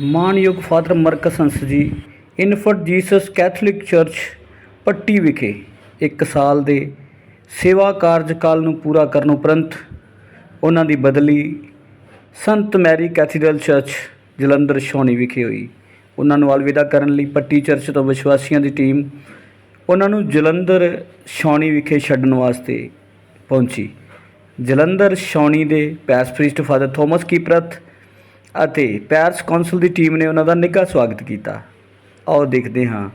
ਮਾਨਯੋਗ father ਮਰਕਸੰਸ ji Infant Jesus Catholic church, Patti ਵਿਖੇ ਇੱਕ ਸਾਲ ਦੇ ਸੇਵਾ ਕਾਰਜਕਾਲ ਨੂੰ ਪੂਰਾ ਕਰਨ ਉਪਰੰਤ ਉਹਨਾਂ ਦੀ ਬਦਲੀ ਸੰਤ ਮੈਰੀ ਕੈਥੀਡਰਲ ਚਰਚ, ਜਲੰਧਰ ਛਾਉਣੀ ਵਿਖੇ ਹੋਈ। ਉਹਨਾਂ ਨੂੰ ਅਲਵਿਦਾ ਕਰਨ ਲਈ ਪੱਟੀ ਚਰਚ ਤੋਂ ਵਿਸ਼ਵਾਸੀਆਂ ਦੀ ਟੀਮ ਉਹਨਾਂ ਨੂੰ ਜਲੰਧਰ ਛਾਉਣੀ ਵਿਖੇ ਛੱਡਣ ਵਾਸਤੇ ਪਹੁੰਚੀ। ਜਲੰਧਰ ਛਾਉਣੀ ਦੇ ਪੈਸ ਪ੍ਰੀਸਟ ਫਾਦਰ ਥੋਮਸ ਕੀਪਰਤ ਅਤੇ ਪੈਰਿਸ ਕੌਂਸਲ ਦੀ ਟੀਮ ਨੇ ਉਹਨਾਂ ਦਾ ਨਿੱਘਾ ਸਵਾਗਤ ਕੀਤਾ। ਆਓ ਦੇਖਦੇ ਹਾਂ।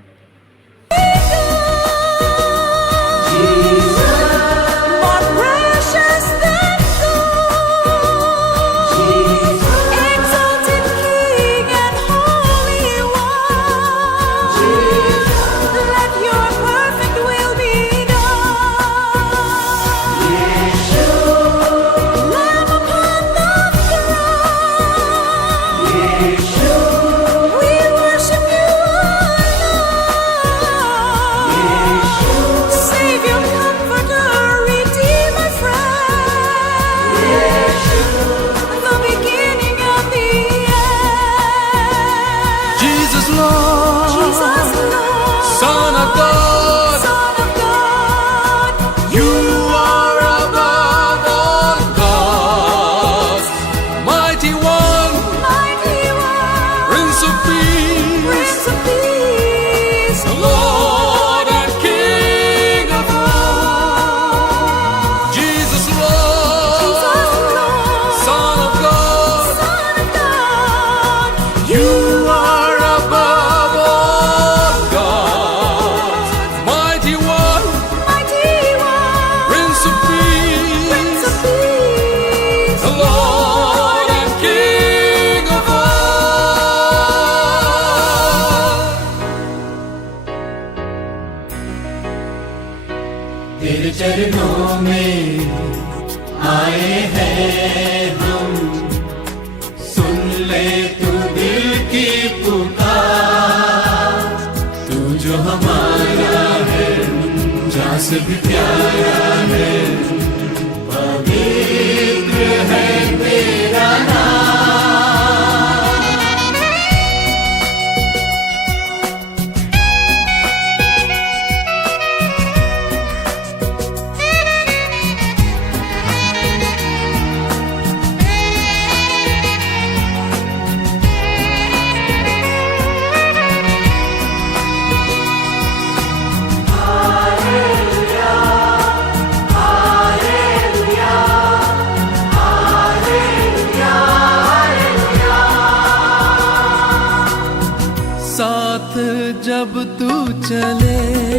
Jesus Lord, Jesus, Lord. Son of God, चरणों जब तू चले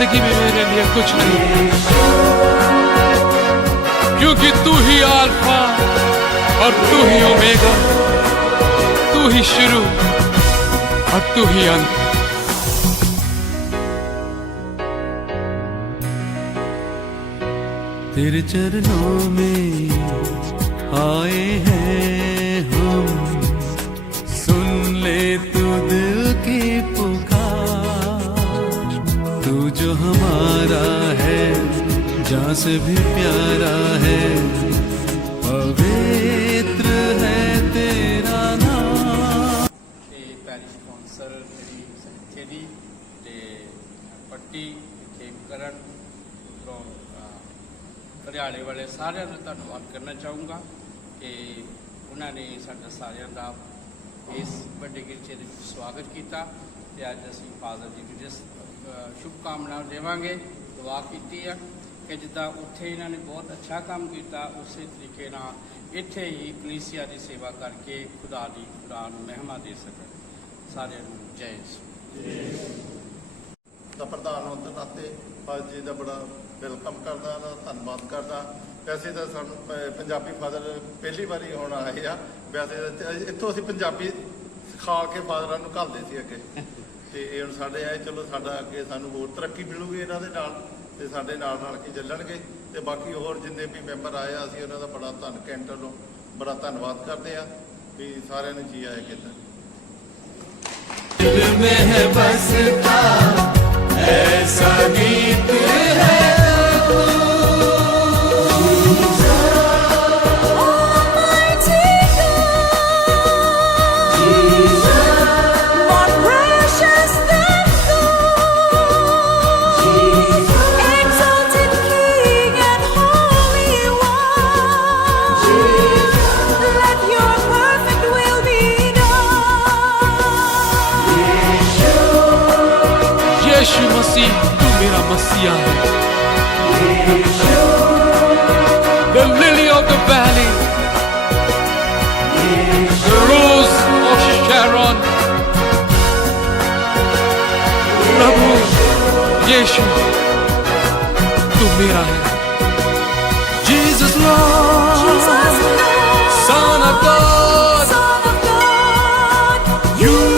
ज़िंदगी में मेरे लिए कुछ नहीं। क्योंकि तू ही आल्फा और तू ही ओमेगा तू ही शुरू और तू ही अंत। तेरे चरणों में आए हैं। से भी प्यारा है पवित्र है तेरा नाम ਤੇ ਪੈਰਿਸ਼ ਕੌਂਸਲ ਆਂਟੀ ਖੇਮ ਕਰਨ ਉੱਪਰੋਂ ਹਰਿਆਣੇ ਵਾਲੇ ਸਾਰਿਆਂ ਦਾ ਧੰਨਵਾਦ ਕਰਨਾ ਚਾਹੂੰਗਾ ਕਿ ਉਹਨਾਂ ਨੇ ਸਾਡਾ ਸਾਰਿਆਂ ਦਾ ਇਸ ਵੱਡੇ ਗਿਰਜੇ ਦੇ ਵਿੱਚ ਸਵਾਗਤ ਕੀਤਾ ਤੇ ਅੱਜ ਅਸੀਂ ਫਾਦਰ ਜੀ ਨੂੰ ਜਿਸ ਅ, ਸ਼ੁਭ ਕਾਮਨਾ ਦੇਵਾਂਗੇ ਦੁਆ ਕੀਤੀ ਆ ਕਿ ਜਿੱਦਾਂ ਉੱਥੇ ਇਹਨਾਂ ਨੇ ਬਹੁਤ ਅੱਛਾ ਕੰਮ ਕੀਤਾ, ਉਸੇ ਤਰੀਕੇ ਨਾਲ ਇੱਥੇ ਹੀ ਕਲੀਸਿਆ ਦੀ ਸੇਵਾ ਕਰਕੇ ਖੁਦਾ ਦੀ ਖੁਦਾ ਨੂੰ ਮਹਿਮਾ ਦੇ ਸਕਣ। ਸਾਰਿਆਂ ਨੂੰ ਜੈ ਦਾ ਪ੍ਰਧਾਨ ਹੋਣ ਦੇ ਨਾਤੇ ਫਾਦਰ ਜੀ ਦਾ ਬੜਾ ਵੈਲਕਮ ਕਰਦਾ ਨਾ ਧੰਨਵਾਦ ਕਰਦਾ। ਵੈਸੇ ਤਾਂ ਸਾਨੂੰ ਪੰਜਾਬੀ ਫਾਦਰ ਪਹਿਲੀ ਵਾਰੀ ਹੁਣ ਆਏ ਆ। ਵੈਸੇ ਤਾਂ ਇੱਥੋਂ ਅਸੀਂ ਪੰਜਾਬੀ ਸਿਖਾ ਕੇ ਫਾਦਰਾਂ ਨੂੰ ਘੱਲਦੇ ਸੀ ਅੱਗੇ। ਤੇ ਇਹ ਹੁਣ ਸਾਡੇ ਆਏ, ਚਲੋ ਸਾਡਾ ਅੱਗੇ ਸਾਨੂੰ ਹੋਰ ਤਰੱਕੀ ਮਿਲੂਗੀ ਇਹਨਾਂ ਦੇ ਨਾਲ। ਤੇ ਸਾਡੇ ਨਾਲ ਨਾਲ ਕੇ ਚੱਲਣਗੇ ਤੇ ਬਾਕੀ ਹੋਰ ਜਿੰਨੇ ਵੀ ਮੈਂਬਰ ਆਏ ਆ, ਅਸੀਂ ਉਹਨਾਂ ਦਾ ਬੜਾ ਧੰਨ ਕੈਂਟਰ ਨੂੰ ਬੜਾ ਧੰਨਵਾਦ ਕਰਦੇ ਆ ਵੀ ਸਾਰਿਆਂ ਨੂੰ ਜੀ ਆਇਆ ਕਹਿੰਦਾ ਦਿਲ ਮੇ ਹੈ यीशु मसीह तू मेरा The lily of the valley. The rose of Sharon. Rabu, यीशु तू मेरा Jesus Lord, Jesus Lord Son of God, Son of God you